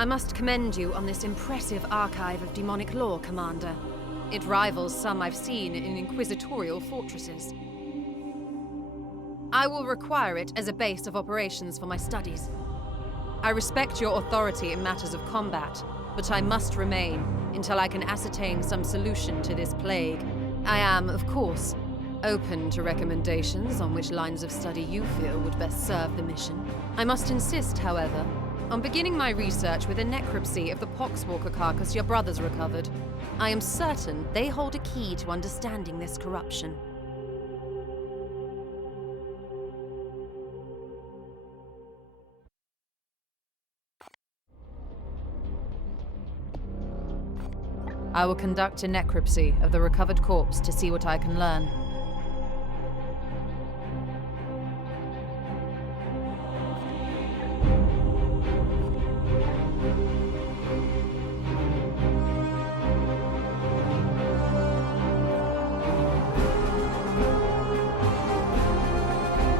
I must commend you on this impressive archive of demonic lore, Commander. It rivals some I've seen in inquisitorial fortresses. I will require it as a base of operations for my studies. I respect your authority in matters of combat, but I must remain until I can ascertain some solution to this plague. I am, of course, open to recommendations on which lines of study you feel would best serve the mission. I must insist, however, on beginning my research with a necropsy of the poxwalker carcass your brothers recovered. I am certain they hold a key to understanding this corruption. I will conduct a necropsy of the recovered corpse to see what I can learn.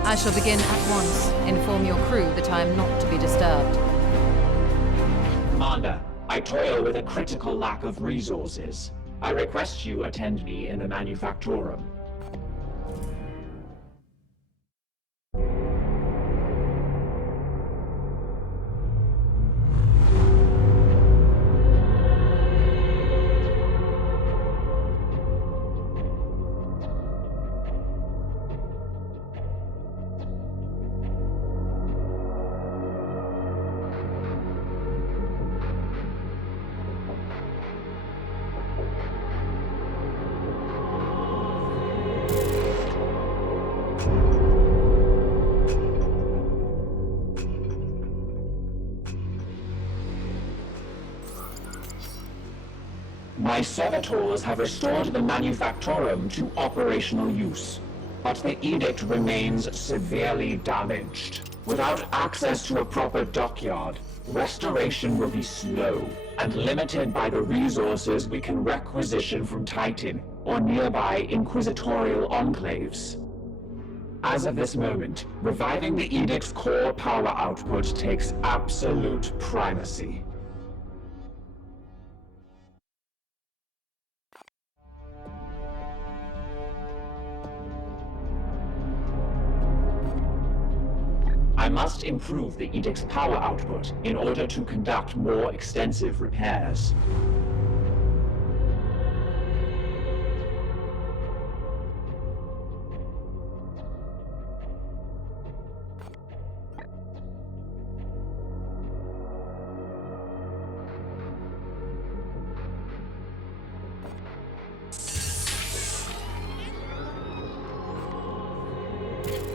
I shall begin at once. Inform your crew that I am not to be disturbed. Commander, I toil with a critical lack of resources. I request you attend me in the Manufactorum. My servitors have restored the Manufactorum to operational use, but the edict remains severely damaged. Without access to a proper dockyard, restoration will be slow and limited by the resources we can requisition from Titan or nearby inquisitorial enclaves. As of this moment, reviving the edict's core power output takes absolute primacy. I must improve the edict's power output in order to conduct more extensive repairs.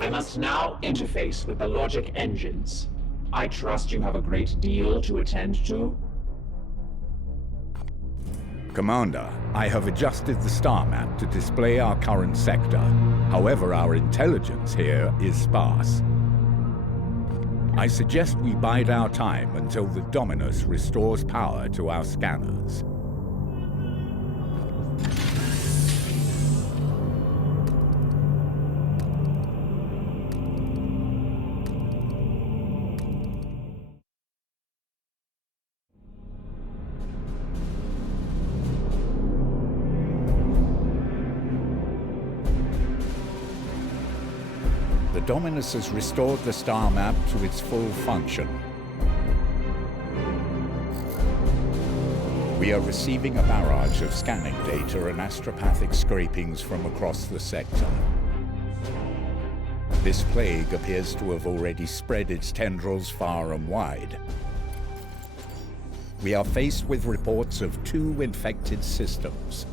I must now interface with the logic engines. I trust you have a great deal to attend to? Commander, I have adjusted the star map to display our current sector. However, our intelligence here is sparse. I suggest we bide our time until the Dominus restores power to our scanners. The Dominus has restored the star map to its full function. We are receiving a barrage of scanning data and astropathic scrapings from across the sector. This plague appears to have already spread its tendrils far and wide. We are faced with reports of 2 infected systems.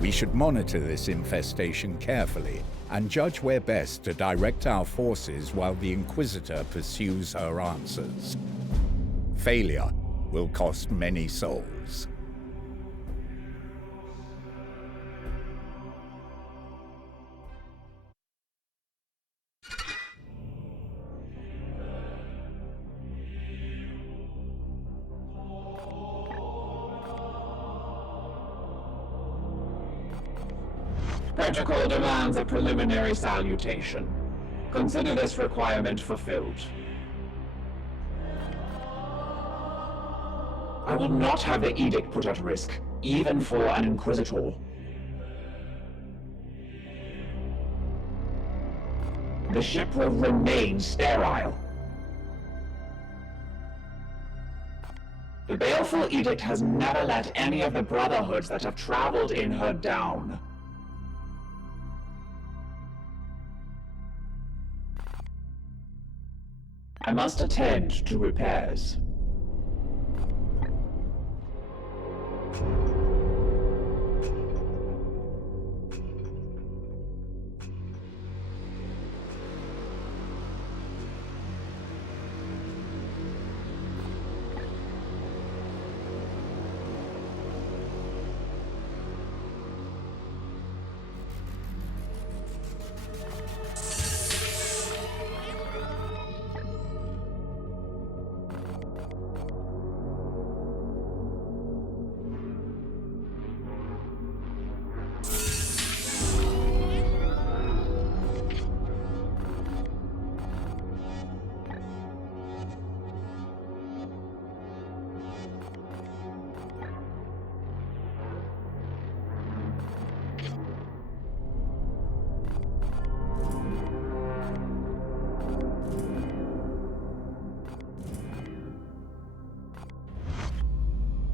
We should monitor this infestation carefully and judge where best to direct our forces while the Inquisitor pursues her answers. Failure will cost many souls. Protocol demands a preliminary salutation. Consider this requirement fulfilled. I will not have the edict put at risk, even for an Inquisitor. The ship will remain sterile. The baleful edict has never let any of the brotherhoods that have traveled in her down. I must attend to repairs.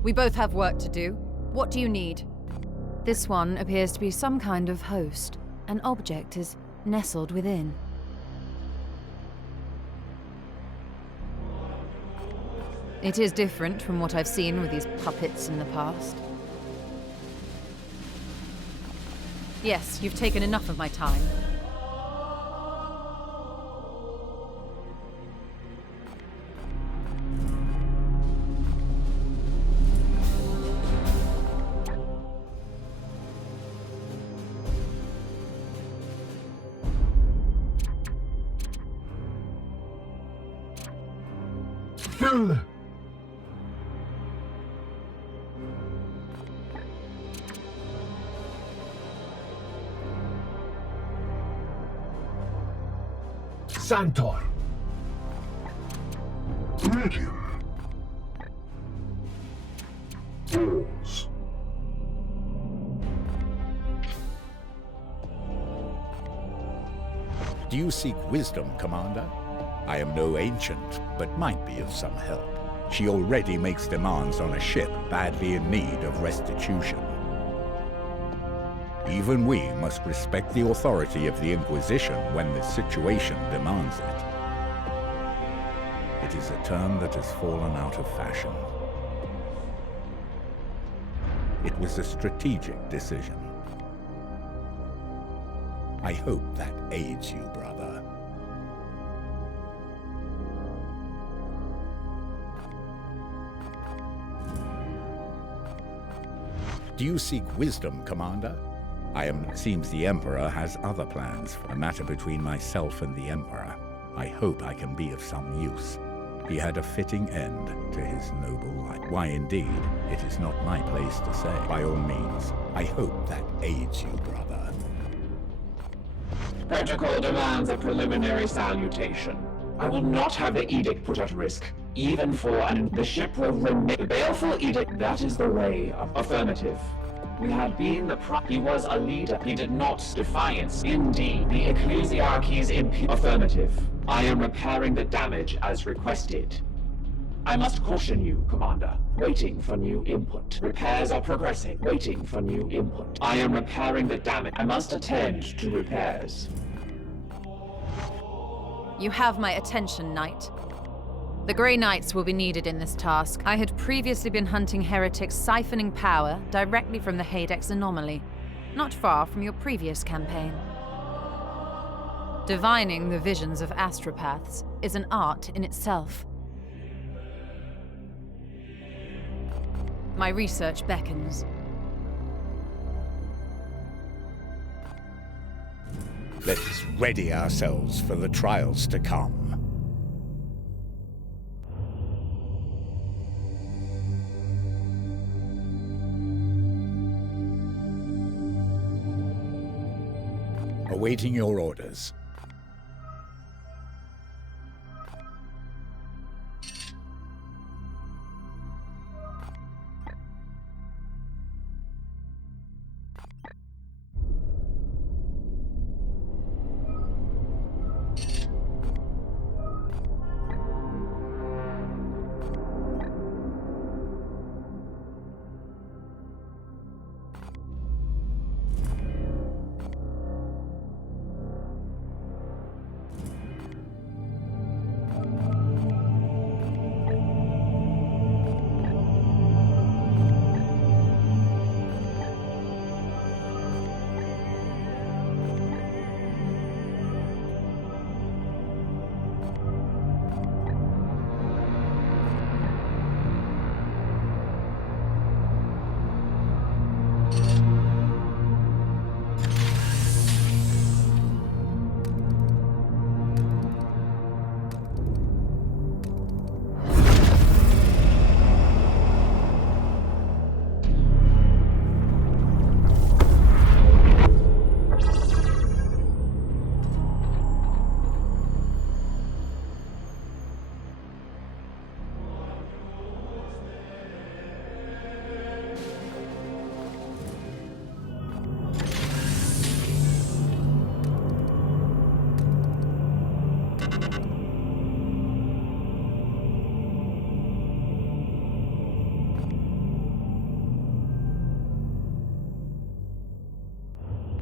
We both have work to do. What do you need? This one appears to be some kind of host. An object is nestled within. It is different from what I've seen with these puppets in the past. Yes, you've taken enough of my time. Santor. Iridium. Ores. Do you seek wisdom, Commander? I am no ancient, but might be of some help. She already makes demands on a ship badly in need of restitution. Even we must respect the authority of the Inquisition when the situation demands it. It is a term that has fallen out of fashion. It was a strategic decision. I hope that aids you, brother. Do you seek wisdom, Commander? Seems the Emperor has other plans for a matter between myself and the Emperor. I hope I can be of some use. He had a fitting end to his noble life. Why, indeed, it is not my place to say. By all means, I hope that aids you, brother. Protocol demands a preliminary salutation. I will not have the edict put at risk, even for the ship will remain. The baleful edict, that is the way of affirmative. We had been he was a leader. He did not defiance. Indeed, the Ecclesiarchy's affirmative. I am repairing the damage as requested. I must caution you, Commander. Waiting for new input. Repairs are progressing. Waiting for new input. I am repairing the damage. I must attend to repairs. You have my attention, Knight. The Grey Knights will be needed in this task. I had previously been hunting heretics siphoning power directly from the Hadex anomaly, not far from your previous campaign. Divining the visions of astropaths is an art in itself. My research beckons. Let us ready ourselves for the trials to come. Awaiting your orders.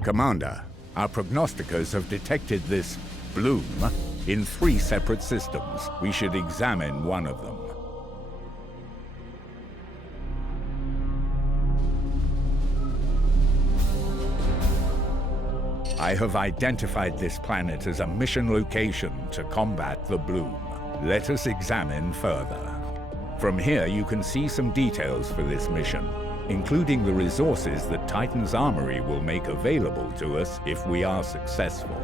Commander, our prognosticators have detected this bloom in 3 separate systems. We should examine one of them. I have identified this planet as a mission location to combat the bloom. Let us examine further. From here, you can see some details for this mission, including the resources that Titan's armory will make available to us if we are successful.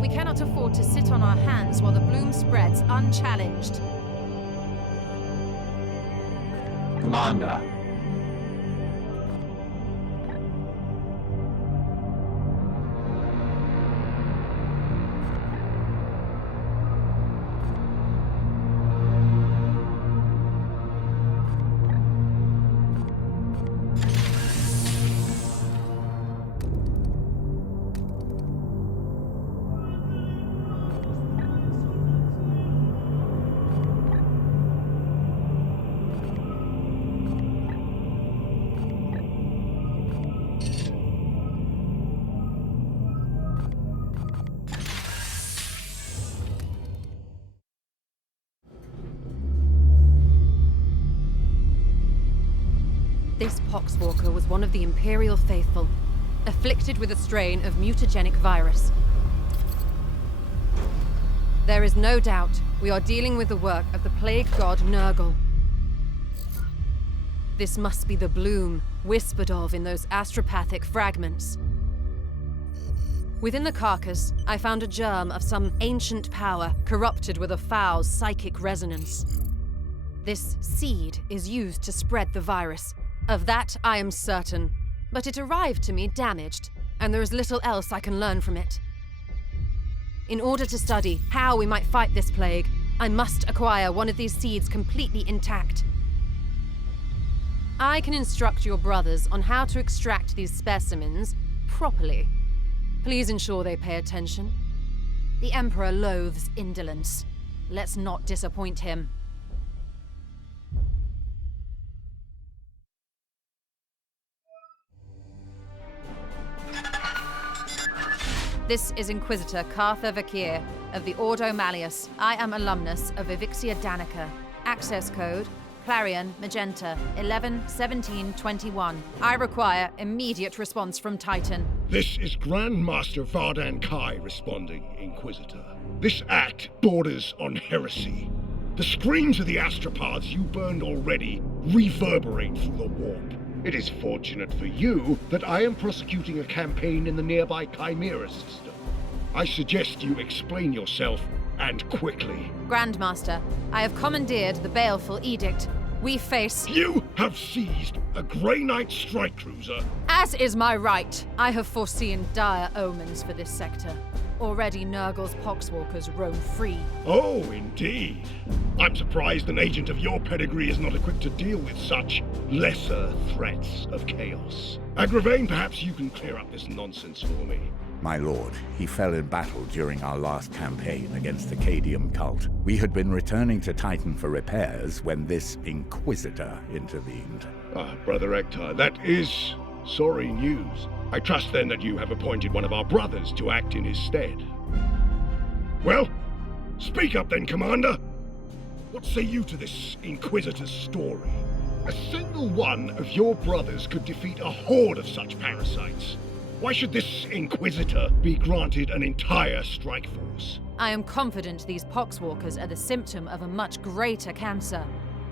We cannot afford to sit on our hands while the bloom spreads unchallenged. Commander. This poxwalker was one of the Imperial faithful, afflicted with a strain of mutagenic virus. There is no doubt we are dealing with the work of the plague god Nurgle. This must be the bloom whispered of in those astropathic fragments. Within the carcass, I found a germ of some ancient power corrupted with a foul psychic resonance. This seed is used to spread the virus. Of that, I am certain. But it arrived to me damaged, and there is little else I can learn from it. In order to study how we might fight this plague, I must acquire one of these seeds completely intact. I can instruct your brothers on how to extract these specimens properly. Please ensure they pay attention. The Emperor loathes indolence. Let's not disappoint him. This is Inquisitor Cartha Vakir of the Ordo Malleus. I am alumnus of Evixia Danica. Access code, Clarion Magenta 111721. I require immediate response from Titan. This is Grandmaster Vardan Kai responding, Inquisitor. This act borders on heresy. The screams of the astropaths you burned already reverberate through the warp. It is fortunate for you that I am prosecuting a campaign in the nearby Chimera system. I suggest you explain yourself, and quickly. Grandmaster, I have commandeered the baleful edict. We face... You have seized a Grey Knight strike cruiser. As is my right, I have foreseen dire omens for this sector. Already Nurgle's poxwalkers roam free. Oh, indeed. I'm surprised an agent of your pedigree is not equipped to deal with such lesser threats of chaos. Agravain, perhaps you can clear up this nonsense for me. My lord, he fell in battle during our last campaign against the Cadium cult. We had been returning to Titan for repairs when this Inquisitor intervened. Ah, Brother Ektar, that is sorry news. I trust then that you have appointed one of our brothers to act in his stead. Well, speak up then, Commander. What say you to this Inquisitor's story? A single one of your brothers could defeat a horde of such parasites. Why should this Inquisitor be granted an entire strike force? I am confident these poxwalkers are the symptom of a much greater cancer.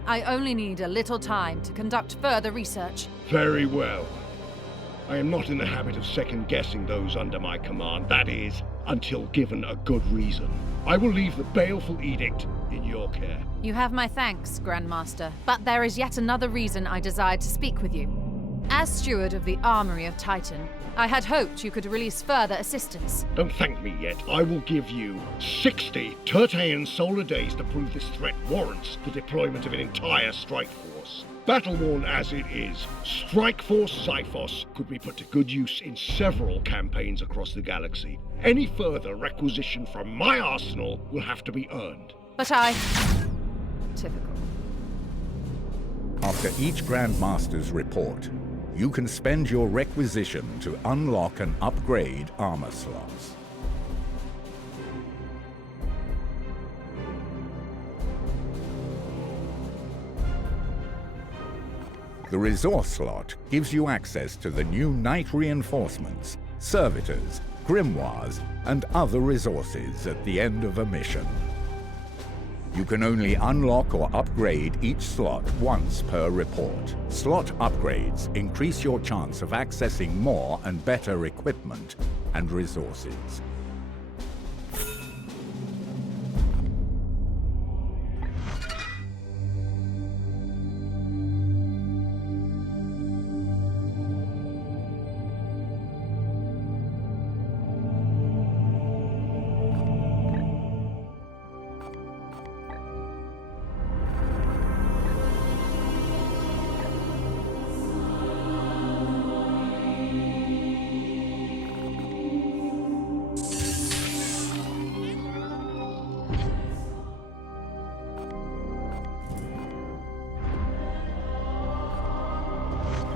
I only need a little time to conduct further research. Very well. I am not in the habit of second-guessing those under my command, that is, until given a good reason. I will leave the baleful edict in your care. You have my thanks, Grandmaster, but there is yet another reason I desired to speak with you. As steward of the Armory of Titan, I had hoped you could release further assistance. Don't thank me yet. I will give you 60 Tertean solar days to prove this threat warrants the deployment of an entire strike force. Battle-worn as it is, Strike Force Xiphos could be put to good use in several campaigns across the galaxy. Any further requisition from my arsenal will have to be earned. But I... Typical. After each Grandmaster's report, you can spend your requisition to unlock and upgrade armor slots. The resource slot gives you access to the new Knight reinforcements, servitors, grimoires, and other resources at the end of a mission. You can only unlock or upgrade each slot once per report. Slot upgrades increase your chance of accessing more and better equipment and resources.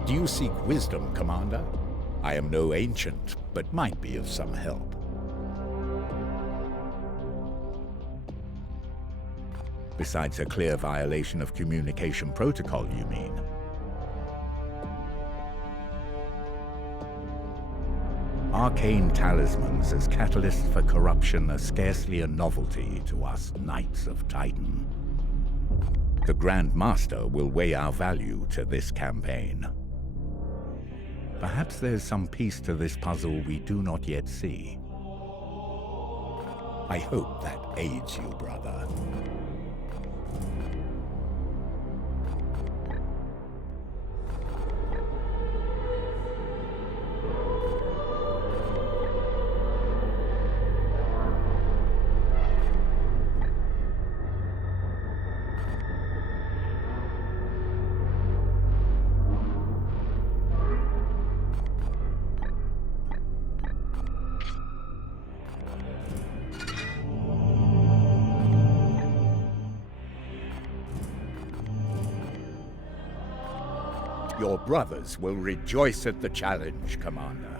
Do you seek wisdom, Commander? I am no ancient, but might be of some help. Besides a clear violation of communication protocol, you mean? Arcane talismans as catalysts for corruption are scarcely a novelty to us Knights of Titan. The Grand Master will weigh our value to this campaign. Perhaps there's some piece to this puzzle we do not yet see. I hope that aids you, brother. Your brothers will rejoice at the challenge, Commander.